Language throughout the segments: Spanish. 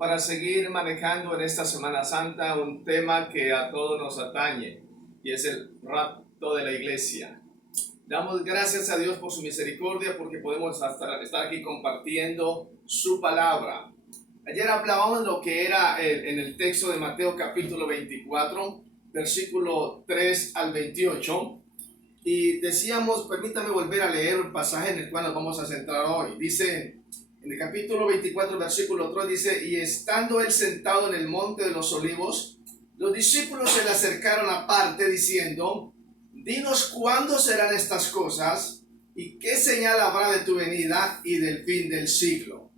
para seguir manejando en esta Semana Santa un tema que a todos nos atañe y es el rapto de la iglesia. Damos gracias a Dios por su misericordia porque podemos estar aquí compartiendo su palabra. Ayer hablábamos de lo que era en el texto de Mateo capítulo 24, versículo 3 al 28. Y decíamos, permítame volver a leer el pasaje en el cual nos vamos a centrar hoy. Dice, en el capítulo 24, versículo 3, dice: y estando él sentado en el monte de los olivos, los discípulos se le acercaron aparte diciendo: dinos cuándo serán estas cosas y qué señal habrá de tu venida y del fin del siglo.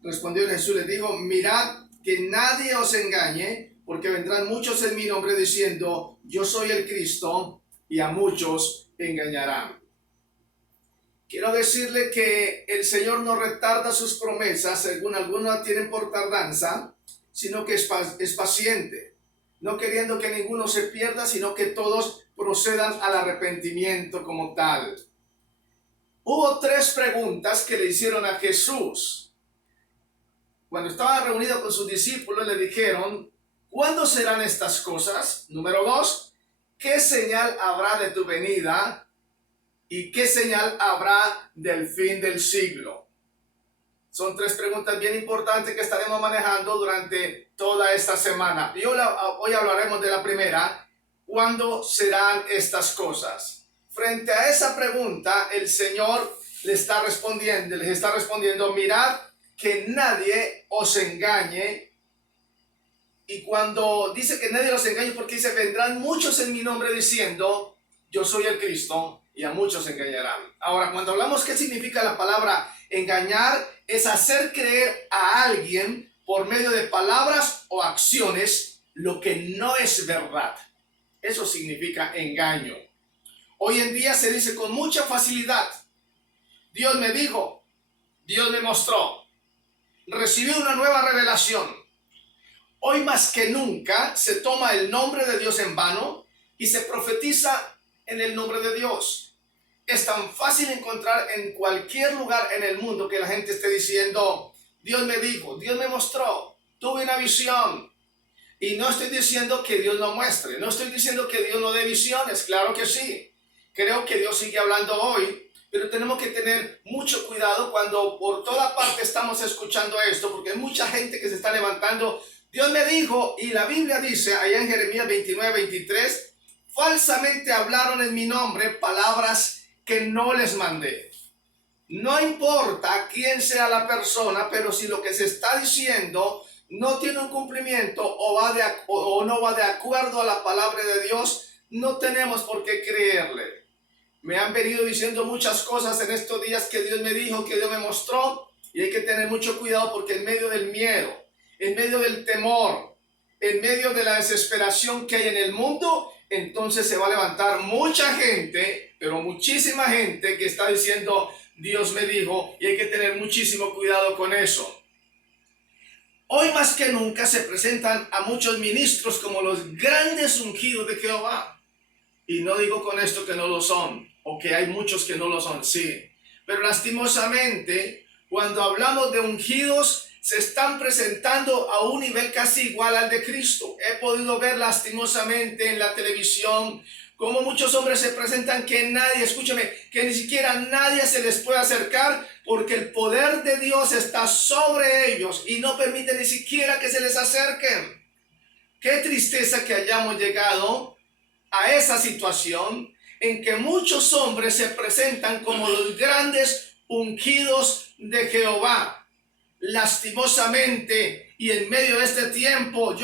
Respondió Jesús, les dijo: mirad que nadie os engañe, porque vendrán muchos en mi nombre diciendo: yo soy el Cristo, y a muchos engañarán. Quiero decirle que el Señor no retarda sus promesas, según algunos tienen por tardanza, sino que es paciente, no queriendo que ninguno se pierda, sino que todos procedan al arrepentimiento como tal. Hubo tres preguntas que le hicieron a Jesús. Cuando estaba reunido con sus discípulos, le dijeron: ¿cuándo serán estas cosas? Número 2, ¿qué señal habrá de tu venida? ¿Y qué señal habrá del fin del siglo? Son tres preguntas bien importantes que estaremos manejando durante toda esta semana. Y hoy hablaremos de la primera: ¿cuándo serán estas cosas? Frente a esa pregunta, el Señor les está respondiendo: mirad que nadie os engañe. Y cuando dice que nadie los engañe, porque dice: vendrán muchos en mi nombre diciendo: yo soy el Cristo, y a muchos engañarán. Ahora, cuando hablamos qué significa la palabra engañar, es hacer creer a alguien por medio de palabras o acciones lo que no es verdad. Eso significa engaño. Hoy en día se dice con mucha facilidad: Dios me dijo, Dios me mostró, recibí una nueva revelación. Hoy más que nunca se toma el nombre de Dios en vano y se profetiza en el nombre de Dios. Es tan fácil encontrar en cualquier lugar en el mundo que la gente esté diciendo: Dios me dijo, Dios me mostró, tuve una visión. Y no estoy diciendo que Dios no muestre, no estoy diciendo que Dios no dé visiones, claro que sí. Creo que Dios sigue hablando hoy, pero tenemos que tener mucho cuidado cuando por toda parte estamos escuchando esto, porque hay mucha gente que se está levantando: Dios me dijo, y la Biblia dice allá en Jeremías 29:23, falsamente hablaron en mi nombre palabras que no les mandé. No importa quién sea la persona, pero si lo que se está diciendo no tiene un cumplimiento o no va de acuerdo a la palabra de Dios, no tenemos por qué creerle. Me han venido diciendo muchas cosas en estos días que Dios me dijo, que Dios me mostró, y hay que tener mucho cuidado porque en medio del miedo, en medio del temor, en medio de la desesperación que hay en el mundo, entonces se va a levantar mucha gente, pero muchísima gente que está diciendo: Dios me dijo, y hay que tener muchísimo cuidado con eso. Hoy más que nunca se presentan a muchos ministros como los grandes ungidos de Jehová. Y no digo con esto que no lo son, o que hay muchos que no lo son, sí. Pero lastimosamente, cuando hablamos de ungidos, se están presentando a un nivel casi igual al de Cristo. He podido ver lastimosamente en la televisión cómo muchos hombres se presentan que nadie, escúchame, que ni siquiera nadie se les puede acercar, porque el poder de Dios está sobre ellos y no permite ni siquiera que se les acerquen. Qué tristeza que hayamos llegado a esa situación en que muchos hombres se presentan como los grandes ungidos de Jehová. Lastimosamente, y en medio de este tiempo,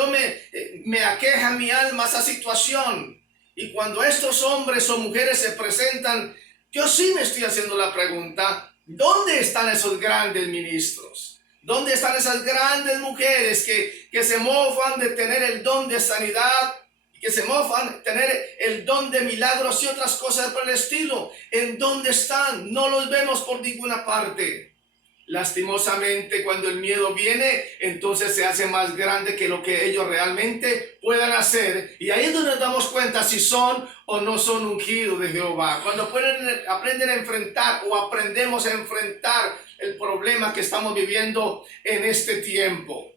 me aqueja mi alma esa situación. Y cuando estos hombres o mujeres se presentan, yo sí me estoy haciendo la pregunta: ¿dónde están esos grandes ministros? ¿Dónde están esas grandes mujeres que se mofan de tener el don de sanidad, que se mofan de tener el don de milagros y otras cosas por el estilo? ¿En dónde están? No los vemos por ninguna parte. Lastimosamente, cuando el miedo viene, entonces se hace más grande que lo que ellos realmente puedan hacer. Y ahí es donde nos damos cuenta si son o no son ungidos de Jehová. Cuando aprenden a enfrentar o aprendemos a enfrentar el problema que estamos viviendo en este tiempo.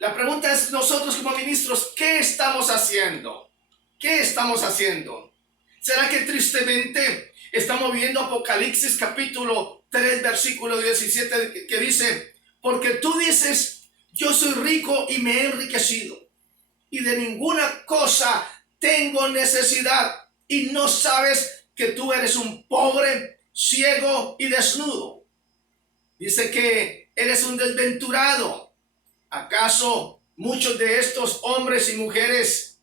La pregunta es, nosotros como ministros, ¿qué estamos haciendo? ¿Qué estamos haciendo? ¿Será que tristemente estamos viendo Apocalipsis capítulo 3, versículo 17, que dice, porque tú dices, yo soy rico y me he enriquecido, y de ninguna cosa tengo necesidad, y no sabes que tú eres un pobre, ciego y desnudo? Dice que eres un desventurado. ¿Acaso muchos de estos hombres y mujeres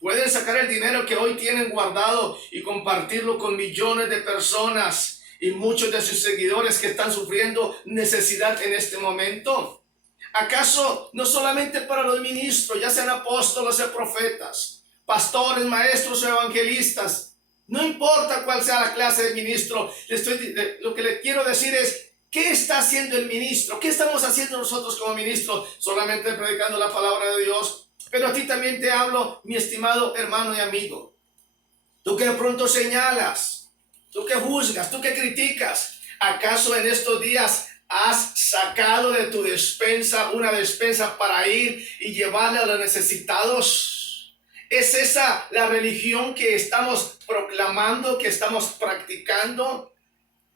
pueden sacar el dinero que hoy tienen guardado y compartirlo con millones de personas y muchos de sus seguidores que están sufriendo necesidad en este momento? ¿Acaso no solamente para los ministros, ya sean apóstoles o profetas, pastores, maestros o evangelistas? No importa cuál sea la clase de ministro, lo que le quiero decir es, ¿qué está haciendo el ministro? ¿Qué estamos haciendo nosotros como ministros? Solamente predicando la palabra de Dios. Pero a ti también te hablo, mi estimado hermano y amigo. Tú que de pronto señalas, tú que juzgas, tú que criticas, ¿acaso en estos días has sacado de tu despensa una despensa para ir y llevarle a los necesitados? ¿Es esa la religión que estamos proclamando, que estamos practicando?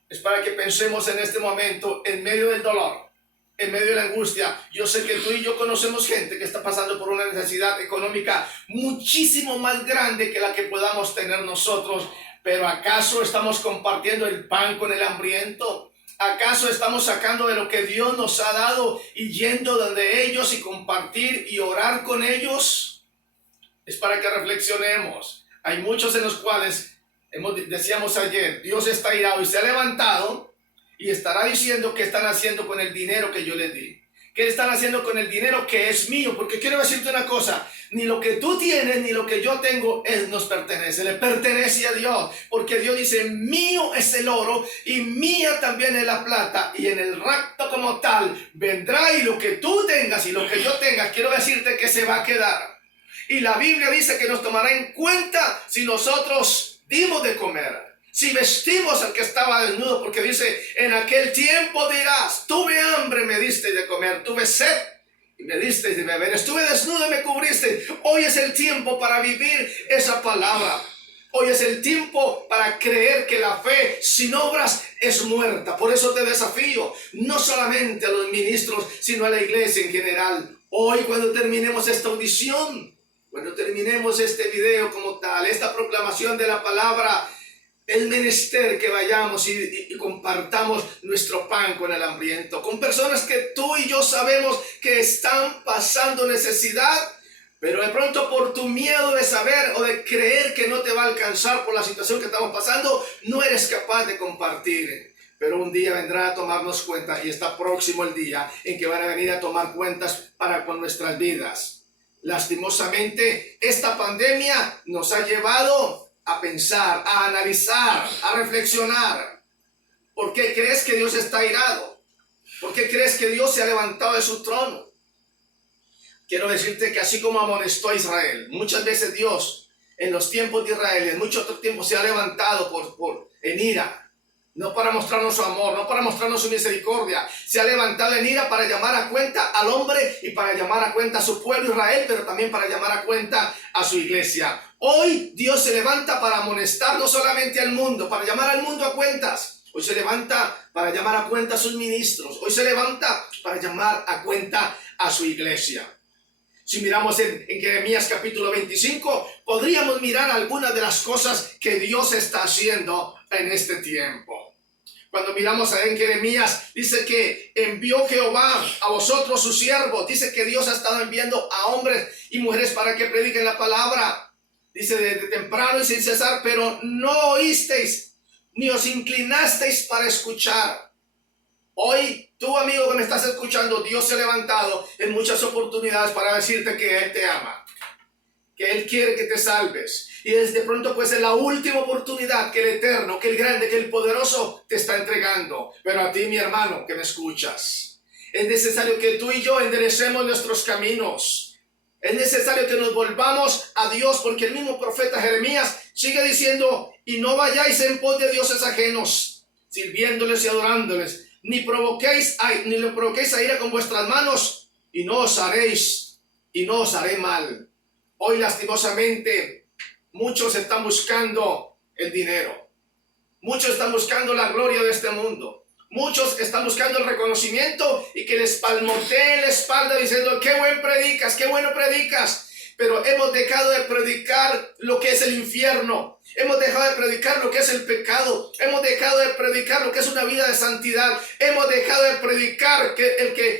Es para que pensemos en este momento, en medio del dolor, en medio de la angustia. Yo sé que tú y yo conocemos gente que está pasando por una necesidad económica muchísimo más grande que la que podamos tener nosotros. Pero ¿acaso estamos compartiendo el pan con el hambriento? ¿Acaso estamos sacando de lo que Dios nos ha dado y yendo donde ellos y compartir y orar con ellos? Es para que reflexionemos. Hay muchos en los cuales decíamos ayer, Dios está irado y se ha levantado y estará diciendo qué están haciendo con el dinero que yo les di. ¿Qué están haciendo con el dinero que es mío? Porque quiero decirte una cosa, ni lo que tú tienes ni lo que yo tengo nos pertenece, le pertenece a Dios. Porque Dios dice, mío es el oro y mía también es la plata. Y en el rapto como tal vendrá y lo que tú tengas y lo que yo tenga, quiero decirte que se va a quedar. Y la Biblia dice que nos tomará en cuenta si nosotros dimos de comer, si vestimos al que estaba desnudo, porque dice, en aquel tiempo dirás, tuve hambre, me diste de comer, tuve sed y me diste de beber, estuve desnudo y me cubriste. Hoy es el tiempo para vivir esa palabra. Hoy es el tiempo para creer que la fe sin obras es muerta. Por eso te desafío, no solamente a los ministros, sino a la iglesia en general. Hoy, cuando terminemos esta audición, cuando terminemos este video como tal, esta proclamación de la palabra, es menester que vayamos y compartamos nuestro pan con el hambriento, con personas que tú y yo sabemos que están pasando necesidad, pero de pronto por tu miedo de saber o de creer que no te va a alcanzar por la situación que estamos pasando, no eres capaz de compartir. Pero un día vendrá a tomarnos cuenta y está próximo el día en que van a venir a tomar cuentas para con nuestras vidas. Lastimosamente, esta pandemia nos ha llevado a pensar, a analizar, a reflexionar. ¿Por qué crees que Dios está airado? ¿Por qué crees que Dios se ha levantado de su trono? Quiero decirte que así como amonestó a Israel, muchas veces Dios, en los tiempos de Israel, en muchos otros tiempos, se ha levantado en ira. No para mostrarnos su amor, no para mostrarnos su misericordia. Se ha levantado en ira para llamar a cuenta al hombre y para llamar a cuenta a su pueblo Israel, pero también para llamar a cuenta a su iglesia. Hoy Dios se levanta para amonestar no solamente al mundo, para llamar al mundo a cuentas. Hoy se levanta para llamar a cuenta a sus ministros. Hoy se levanta para llamar a cuenta a su iglesia. Si miramos en Jeremías capítulo 25, podríamos mirar algunas de las cosas que Dios está haciendo en este tiempo. Cuando miramos en Jeremías, dice que envió Jehová a vosotros sus siervos. Dice que Dios ha estado enviando a hombres y mujeres para que prediquen la palabra. Dice de temprano y sin cesar, pero no oísteis, ni os inclinasteis para escuchar. Hoy, tú amigo que me estás escuchando, Dios se ha levantado en muchas oportunidades para decirte que Él te ama, que Él quiere que te salves. Y desde pronto pues es la última oportunidad que el Eterno, que el Grande, que el Poderoso te está entregando. Pero a ti, mi hermano, que me escuchas, es necesario que tú y yo enderecemos nuestros caminos. Es necesario que nos volvamos a Dios, porque el mismo profeta Jeremías sigue diciendo, y no vayáis en pos de dioses ajenos, sirviéndoles y adorándoles, ni le provoquéis a ira con vuestras manos, y no os haréis y no os haré mal. Hoy lastimosamente muchos están buscando el dinero. Muchos están buscando la gloria de este mundo. Muchos están buscando el reconocimiento y que les palmoteen la espalda diciendo, qué buen predicas, qué bueno predicas. Pero hemos dejado de predicar lo que es el infierno. Hemos dejado de predicar lo que es el pecado. Hemos dejado de predicar lo que es una vida de santidad. Hemos dejado de predicar que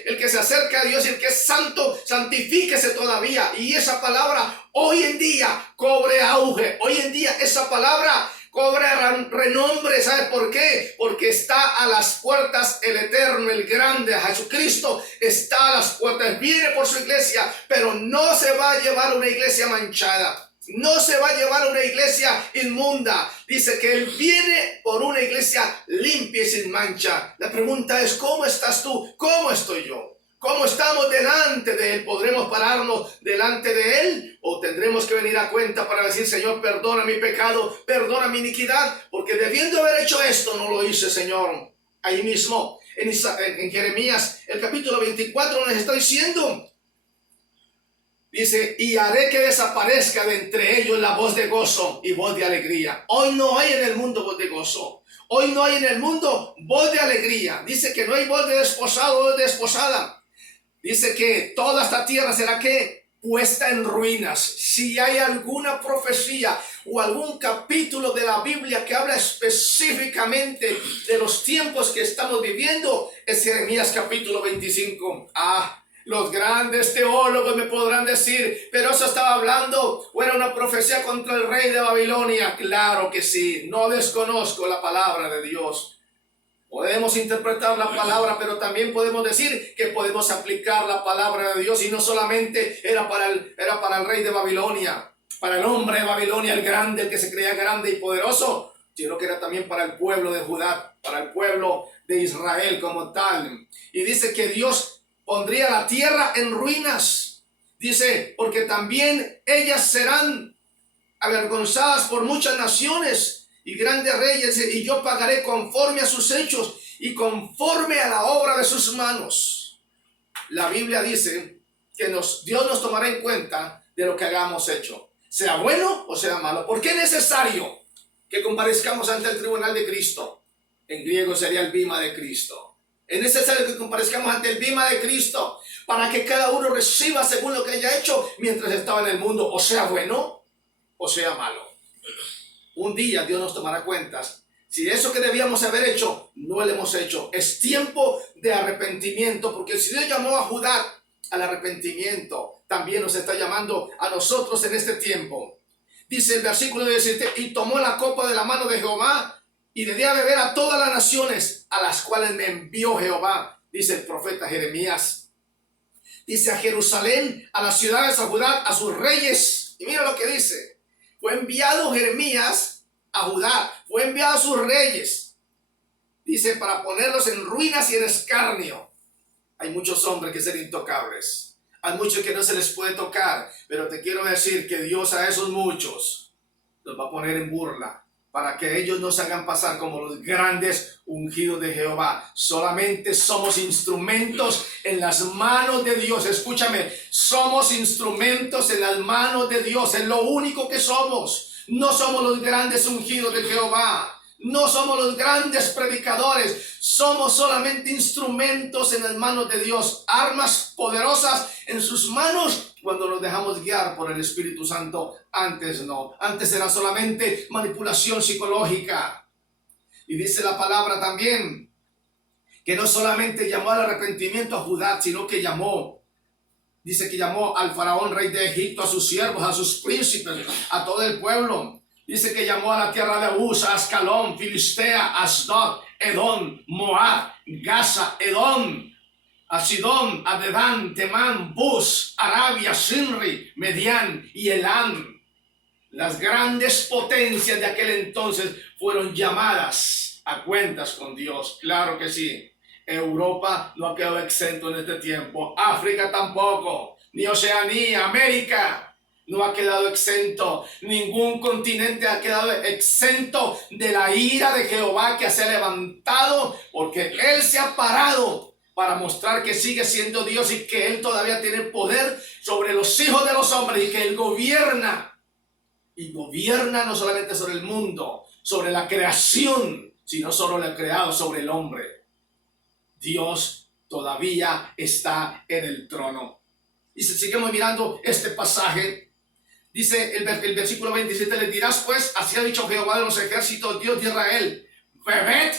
el que se acerca a Dios y el que es santo, santifíquese todavía. Y esa palabra hoy en día cobre auge. Hoy en día esa palabra cobra renombre. ¿Sabe por qué? Porque está a las puertas el eterno, el grande, Jesucristo está a las puertas. Viene por su iglesia, pero no se va a llevar a una iglesia manchada. No se va a llevar a una iglesia inmunda. Dice que Él viene por una iglesia limpia y sin mancha. La pregunta es, ¿cómo estás tú? ¿Cómo estoy yo? ¿Cómo estamos delante de Él? ¿Podremos pararnos delante de Él? ¿O tendremos que venir a cuenta para decir, Señor, perdona mi pecado, perdona mi iniquidad? Porque debiendo haber hecho esto, no lo hice, Señor. Ahí mismo, en Jeremías, el capítulo 24, nos está diciendo, dice, y haré que desaparezca de entre ellos la voz de gozo y voz de alegría. Hoy no hay en el mundo voz de gozo. Hoy no hay en el mundo voz de alegría. Dice que no hay voz de desposado o de desposada. Dice que toda esta tierra será que puesta en ruinas. Si hay alguna profecía o algún capítulo de la Biblia que habla específicamente de los tiempos que estamos viviendo, es Jeremías capítulo 25. Los grandes teólogos me podrán decir, pero eso estaba hablando o era una profecía contra el rey de Babilonia. Claro que sí, no desconozco la palabra de Dios. Podemos interpretar la palabra, pero también podemos decir que podemos aplicar la palabra de Dios y no solamente era para el rey de Babilonia, para el hombre de Babilonia, el grande, el que se creía grande y poderoso, sino que era también para el pueblo de Judá, para el pueblo de Israel como tal. Y dice que Dios pondría la tierra en ruinas. Dice, porque también ellas serán avergonzadas por muchas naciones y grandes reyes, y yo pagaré conforme a sus hechos y conforme a la obra de sus manos. La Biblia dice que Dios nos tomará en cuenta de lo que hagamos hecho, sea bueno o sea malo. ¿Por qué es necesario que comparezcamos ante el tribunal de Cristo? En griego sería el bima de Cristo. Es necesario que comparezcamos ante el bima de Cristo para que cada uno reciba según lo que haya hecho mientras estaba en el mundo, o sea bueno o sea malo. Un día Dios nos tomará cuentas. Si eso que debíamos haber hecho, no lo hemos hecho. Es tiempo de arrepentimiento, porque si Dios llamó a Judá al arrepentimiento, también nos está llamando a nosotros en este tiempo. Dice el versículo 17, y tomó la copa de la mano de Jehová, y le dio a beber a todas las naciones a las cuales me envió Jehová, dice el profeta Jeremías. Dice a Jerusalén, a las ciudades, a Judá, a sus reyes. Y mira lo que dice. Fue enviado Jeremías a Judá, fue enviado a sus reyes, dice, para ponerlos en ruinas y en escarnio. Hay muchos hombres que ser intocables, hay muchos que no se les puede tocar, pero te quiero decir que Dios a esos muchos los va a poner en burla, para que ellos no se hagan pasar como los grandes ungidos de Jehová. Solamente somos instrumentos en las manos de Dios. Escúchame, somos instrumentos en las manos de Dios. Es lo único que somos. No somos los grandes ungidos de Jehová. No somos los grandes predicadores. Somos solamente instrumentos en las manos de Dios. Armas poderosas en sus manos cuando nos dejamos guiar por el Espíritu Santo. Antes no. Antes era solamente manipulación psicológica. Y dice la palabra también que no solamente llamó al arrepentimiento a Judá, sino que dice que llamó al faraón rey de Egipto, a sus siervos, a sus príncipes, a todo el pueblo. Dice que llamó a la tierra de Uz, a Ascalón, Filistea, Asdod, Edom, Moab, Gaza, Edom, a Sidón, a Dedán, Temán, Bus, Arabia, Sinri, Medián y Elam. Las grandes potencias de aquel entonces fueron llamadas a cuentas con Dios. Claro que sí. Europa no ha quedado exento en este tiempo. África tampoco. Ni Oceanía, América no ha quedado exento. Ningún continente ha quedado exento de la ira de Jehová que se ha levantado, porque Él se ha parado para mostrar que sigue siendo Dios y que Él todavía tiene poder sobre los hijos de los hombres y que Él gobierna. Y gobierna no solamente sobre el mundo, sobre la creación, sino sobre el creado, sobre el hombre. Dios todavía está en el trono. Y si seguimos mirando este pasaje, dice el versículo 27, le dirás pues, así ha dicho Jehová de los ejércitos, Dios de Israel, bebed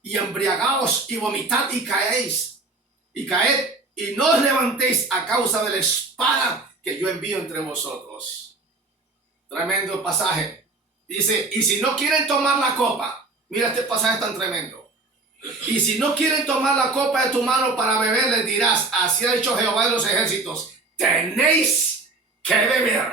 y embriagaos y vomitad y caed y no os levantéis a causa de la espada que yo envío entre vosotros. Tremendo pasaje. Dice, y si no quieren tomar la copa, mira este pasaje tan tremendo. Y si no quieren tomar la copa de tu mano para beber, les dirás, así ha dicho Jehová de los ejércitos, tenéis que beber.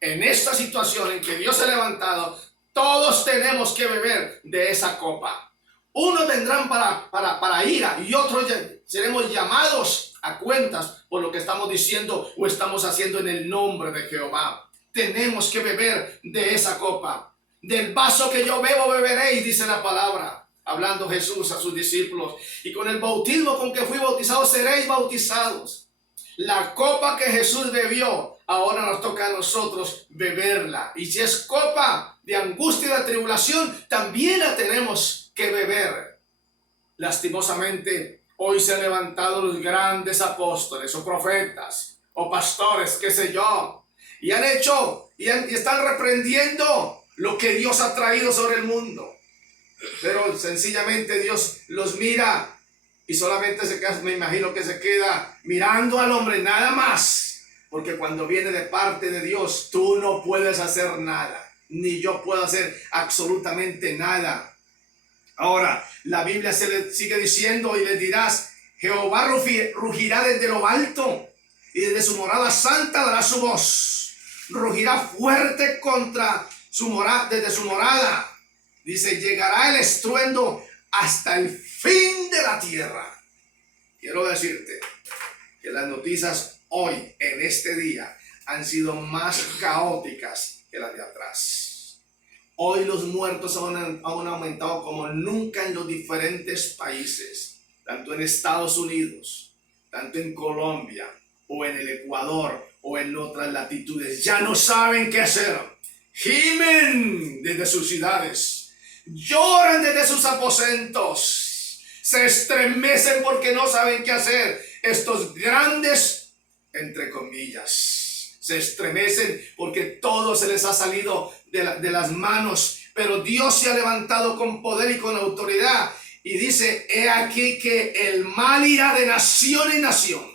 En esta situación en que Dios se ha levantado, todos tenemos que beber de esa copa. Unos vendrán para ira y otros seremos llamados a cuentas por lo que estamos diciendo o estamos haciendo en el nombre de Jehová. Tenemos que beber de esa copa. Del vaso que yo bebo beberéis, dice la palabra, hablando Jesús a sus discípulos. Y con el bautismo con que fui bautizado seréis bautizados. La copa que Jesús bebió, ahora nos toca a nosotros beberla. Y si es copa de angustia y de tribulación, también la tenemos que beber. Lastimosamente, hoy se han levantado los grandes apóstoles o profetas o pastores, qué sé yo, y han hecho y están reprendiendo lo que Dios ha traído sobre el mundo. Pero sencillamente Dios los mira y solamente se queda, me imagino que se queda mirando al hombre, nada más. Porque cuando viene de parte de Dios, tú no puedes hacer nada, ni yo puedo hacer absolutamente nada. Ahora, la Biblia se le sigue diciendo y le dirás, Jehová rugirá desde lo alto y desde su morada santa dará su voz. Rugirá fuerte contra su morada, desde su morada. Dice, llegará el estruendo hasta el fin de la tierra. Quiero decirte que las noticias hoy, en este día, han sido más caóticas que las de atrás. Hoy los muertos han aumentado como nunca en los diferentes países, tanto en Estados Unidos, tanto en Colombia, o en el Ecuador, o en otras latitudes. Ya no saben qué hacer. Gimen desde sus ciudades, lloran desde sus aposentos, se estremecen porque no saben qué hacer. Estos grandes, entre comillas, se estremecen porque todo se les ha salido de las manos, pero Dios se ha levantado con poder y con autoridad y dice, he aquí que el mal irá de nación en nación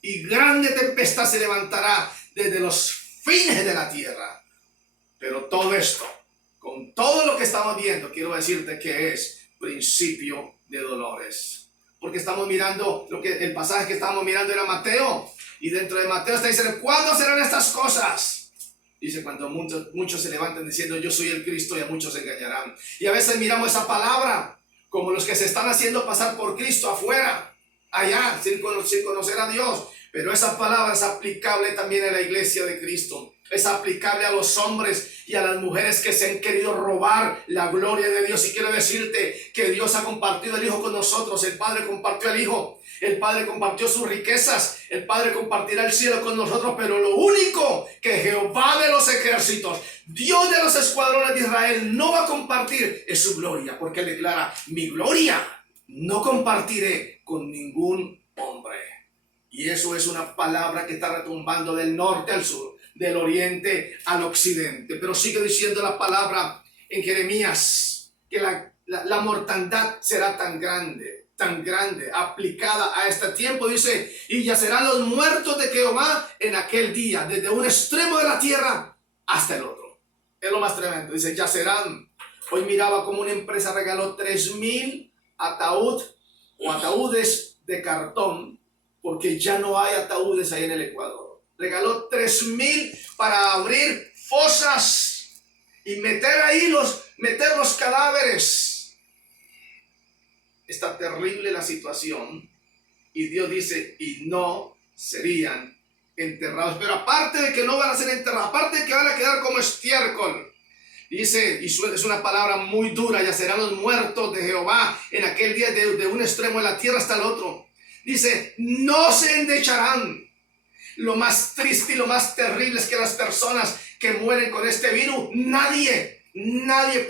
y grande tempestad se levantará desde los fines de la tierra. Pero todo esto, con todo lo que estamos viendo, quiero decirte que es principio de dolores. Porque estamos mirando, el pasaje que estamos mirando era Mateo. Y dentro de Mateo está diciendo, ¿cuándo serán estas cosas? Dice, cuando muchos se levantan diciendo, yo soy el Cristo, y a muchos se engañarán. Y a veces miramos esa palabra como los que se están haciendo pasar por Cristo afuera, allá, sin conocer a Dios. Pero esa palabra es aplicable también a la iglesia de Cristo. Es aplicable a los hombres y a las mujeres que se han querido robar la gloria de Dios. Y quiero decirte que Dios ha compartido el Hijo con nosotros. El Padre compartió al Hijo. El Padre compartió sus riquezas. El Padre compartirá el cielo con nosotros. Pero lo único que Jehová de los ejércitos, Dios de los escuadrones de Israel, no va a compartir es su gloria. Porque Él declara, mi gloria no compartiré con ningún hombre. Y eso es una palabra que está retumbando del norte al sur, del oriente al occidente. Pero sigue diciendo la palabra en Jeremías que la mortandad será tan grande, aplicada a este tiempo. Dice, y yacerán los muertos de Jehová en aquel día, desde un extremo de la tierra hasta el otro. Es lo más tremendo. Dice, yacerán. Hoy miraba como una empresa regaló 3,000 ataúdes de cartón, porque ya no hay ataúdes ahí en el Ecuador. Regaló 3,000 para abrir fosas y meter los cadáveres. Está terrible la situación. Y Dios dice, y no serían enterrados. Pero aparte de que no van a ser enterrados, aparte de que van a quedar como estiércol, Dice, y es una palabra muy dura, ya serán los muertos de Jehová en aquel día de un extremo de la tierra hasta el otro. Dice, no se endecharán. Lo más triste y lo más terrible es que las personas que mueren con este virus, nadie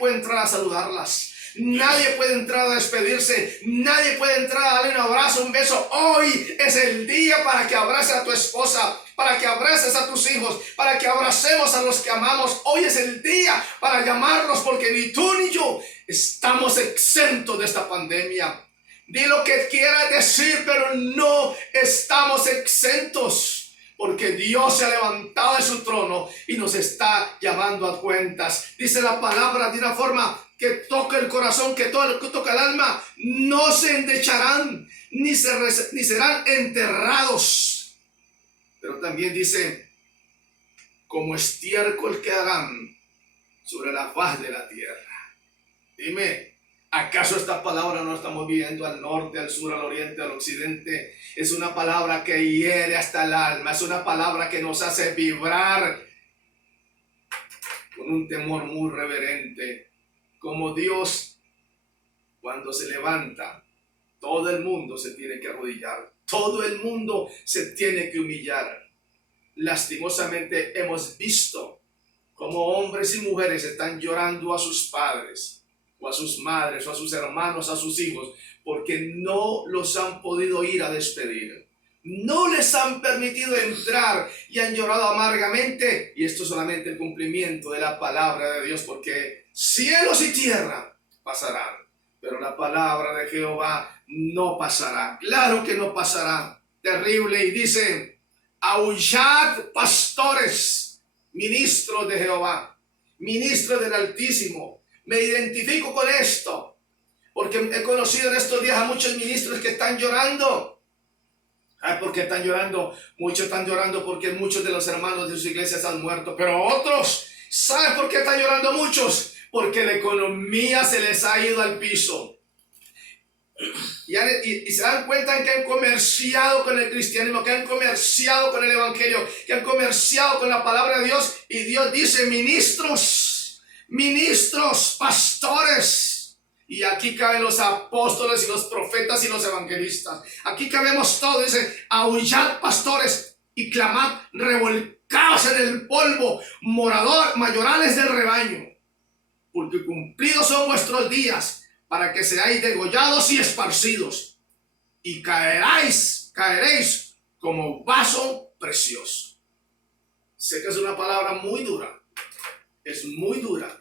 puede entrar a saludarlas. Nadie puede entrar a despedirse. Nadie puede entrar a darle un abrazo, un beso. Hoy es el día para que abraces a tu esposa, para que abraces a tus hijos, para que abracemos a los que amamos. Hoy es el día para llamarlos, porque ni tú ni yo estamos exentos de esta pandemia. Di lo que quieras decir, pero no estamos exentos. Porque Dios se ha levantado de su trono y nos está llamando a cuentas. Dice la palabra de una forma que toca el corazón, que toca el alma. No se endecharán, ni serán enterrados. Pero también dice, como estiércol quedarán sobre la faz de la tierra. Dime, ¿acaso esta palabra no estamos viendo al norte, al sur, al oriente, al occidente? Es una palabra que hiere hasta el alma. Es una palabra que nos hace vibrar con un temor muy reverente. Como Dios, cuando se levanta, todo el mundo se tiene que arrodillar. Todo el mundo se tiene que humillar. Lastimosamente hemos visto como hombres y mujeres están llorando a sus padres, o a sus madres, o a sus hermanos, a sus hijos, porque no los han podido ir a despedir. No les han permitido entrar y han llorado amargamente. Y esto es solamente el cumplimiento de la palabra de Dios, porque cielos y tierra pasarán, pero la palabra de Jehová no pasará. Claro que no pasará. Terrible. Y dice, aullad pastores, ministros de Jehová, ministros del Altísimo. Me identifico con esto, porque he conocido en estos días a muchos ministros que están llorando. ¿Por qué están llorando? Muchos están llorando porque muchos de los hermanos de sus iglesias han muerto. Pero otros, ¿sabes por qué están llorando muchos? Porque la economía se les ha ido al piso. Y se dan cuenta que han comerciado con el cristianismo, que han comerciado con el evangelio, que han comerciado con la palabra de Dios. Y Dios dice, ministros, pastores. Y aquí caben los apóstoles y los profetas y los evangelistas. Aquí cabemos todos. Dice, aullad pastores y clamad, revolcaos en el polvo, mayorales del rebaño. Porque cumplidos son vuestros días, para que seáis degollados y esparcidos. Y caeréis como vaso precioso. Sé que es una palabra muy dura. Es muy dura.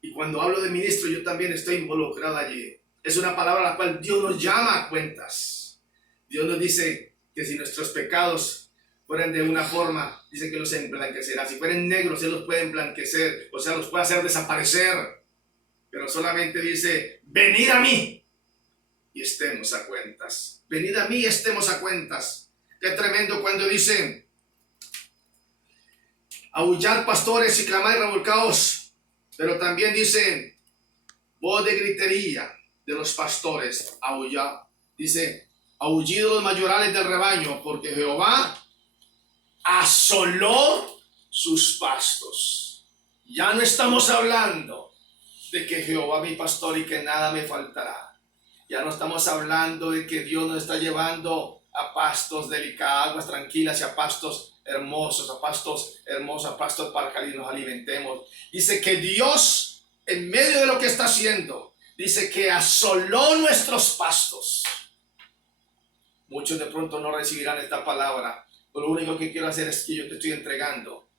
Y cuando hablo de ministro, yo también estoy involucrado allí. Es una palabra a la cual Dios nos llama a cuentas. Dios nos dice que si nuestros pecados fueran de una forma, dice que los emblanquecerá. Si fueran negros, Él los puede emblanquecer, o sea, los puede hacer desaparecer. Pero solamente dice, venid a mí y estemos a cuentas. Venid a mí y estemos a cuentas. Qué tremendo cuando dice, aullad pastores y clamad y revolcaos. Pero también dice, voz de gritería de los pastores, aullad. Dice, aullido los mayorales del rebaño, porque Jehová asoló sus pastos. Ya no estamos hablando de que Jehová mi pastor y que nada me faltará. Ya no estamos hablando de que Dios nos está llevando a pastos delicados, aguas tranquilas y a pastos hermosos, a pastos para que nos alimentemos. Dice que Dios, en medio de lo que está haciendo, dice que asoló nuestros pastos. Muchos de pronto no recibirán esta palabra, pero lo único que quiero hacer es que yo te estoy entregando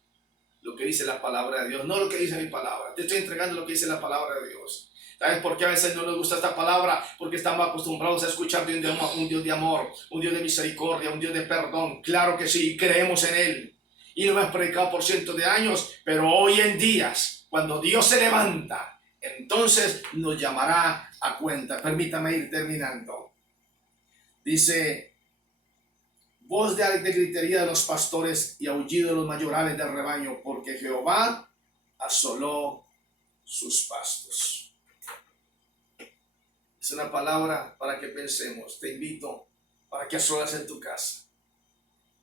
lo que dice la palabra de Dios, no lo que dice mi palabra. Te estoy entregando lo que dice la palabra de Dios. ¿Sabes por qué a veces no nos gusta esta palabra? Porque estamos acostumbrados a escuchar de un Dios de amor, un Dios de misericordia, un Dios de perdón. Claro que sí, creemos en Él. Y lo hemos predicado por cientos de años, pero hoy en día, cuando Dios se levanta, entonces nos llamará a cuenta. Permítame ir terminando. Dice, voz de gritería de los pastores y aullido de los mayorales del rebaño, porque Jehová asoló sus pastos. Es una palabra para que pensemos. Te invito para que a solas en tu casa,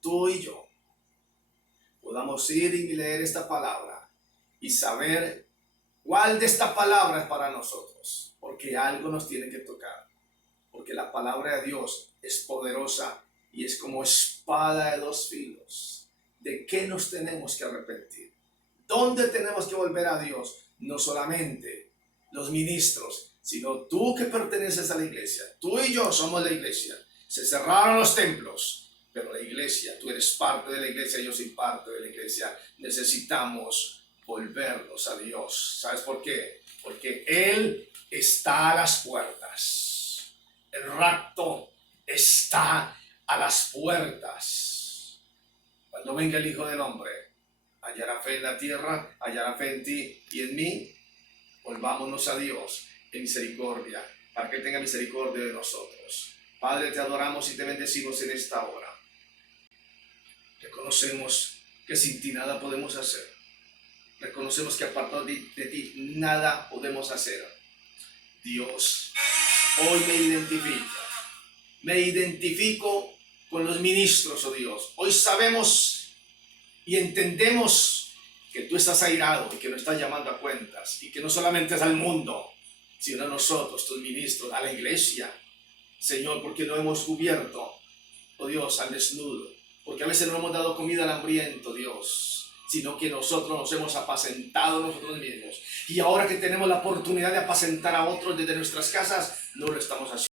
tú y yo, podamos ir y leer esta palabra y saber Guarde esta palabra para nosotros, porque algo nos tiene que tocar. Porque la palabra de Dios es poderosa y es como espada de dos filos. ¿De qué nos tenemos que arrepentir? ¿Dónde tenemos que volver a Dios? No solamente los ministros, sino tú que perteneces a la iglesia. Tú y yo somos la iglesia. Se cerraron los templos, pero la iglesia, tú eres parte de la iglesia, yo soy parte de la iglesia. Necesitamos volvernos a Dios. ¿Sabes por qué? Porque Él está a las puertas. El rapto está a las puertas. Cuando venga el Hijo del Hombre, hallará fe en la tierra, hallará fe en ti y en mí. Volvámonos a Dios en misericordia, para que Él tenga misericordia de nosotros. Padre, te adoramos y te bendecimos en esta hora. Reconocemos que sin ti nada podemos hacer. Reconocemos que apartado de ti nada podemos hacer. Dios, hoy me identifico con los ministros, oh Dios. Hoy sabemos y entendemos que tú estás airado y que nos estás llamando a cuentas, y que no solamente es al mundo, sino a nosotros, tus ministros, a la iglesia, Señor, porque no hemos cubierto, oh Dios, al desnudo, porque a veces no hemos dado comida al hambriento, Dios, sino que nosotros nos hemos apacentado nosotros mismos, y ahora que tenemos la oportunidad de apacentar a otros desde nuestras casas, no lo estamos haciendo.